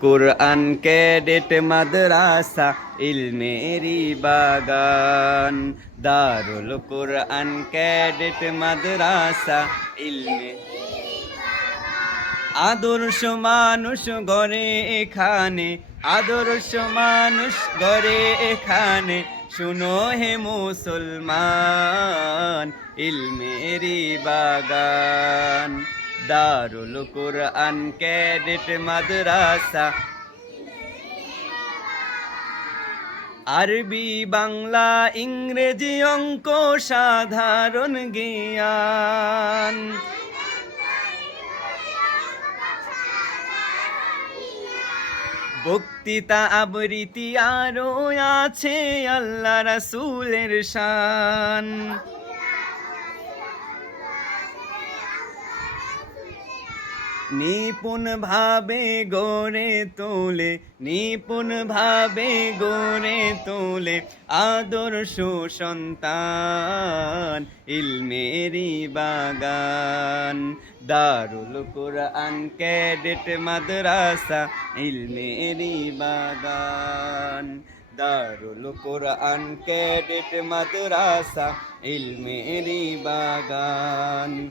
কুরআন cadet মাদ্রাসা ইলমেরি বাগান। দারুল কুরআন cadet মাদ্রাসা ইলমে আদর্শ মানুষ গড়ে এখানে, আদর্শ মানুষ গড়ে এখানে। শুনো হে মুসলমান, ইলমেরি বাগান। দারুল কুরআন ক্যাডেট মাদ্রাসা। আরবি বাংলা ইংরেজি অঙ্ক সাধারণ জ্ঞান। বক্তৃতা আবৃত্তি আরো আছে আল্লাহ রাসূলের শান। নিপুণ ভাবে গড়ে তোলে, নিপুণ ভাবে গড়ে তোলে আদর্শ সন্তান ইলমেরি বাগান। দারুল কুরআন ক্যাডেট মাদ্রাসা ইলমেরি বাগান। দারুল কুরআন ক্যাডেট মাদ্রাসা ইলমেরি বাগান।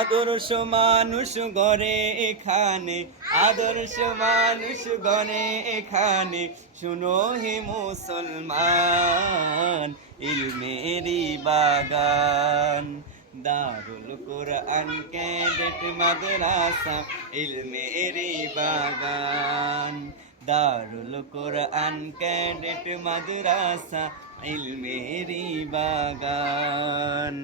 আদর্শ মানুষ গড়ে এখানে, আদর্শ মানুষ গড়ে এখানে। শুনো হে মুসলমান, ইলমেরি বাগান। দারুল কুরআন ক্যাডেট মাদ্রাসা ইলমেরি বাগান। দারুল কুরআন ক্যাডেট মাদ্রাসা ইলমেরি বাগান।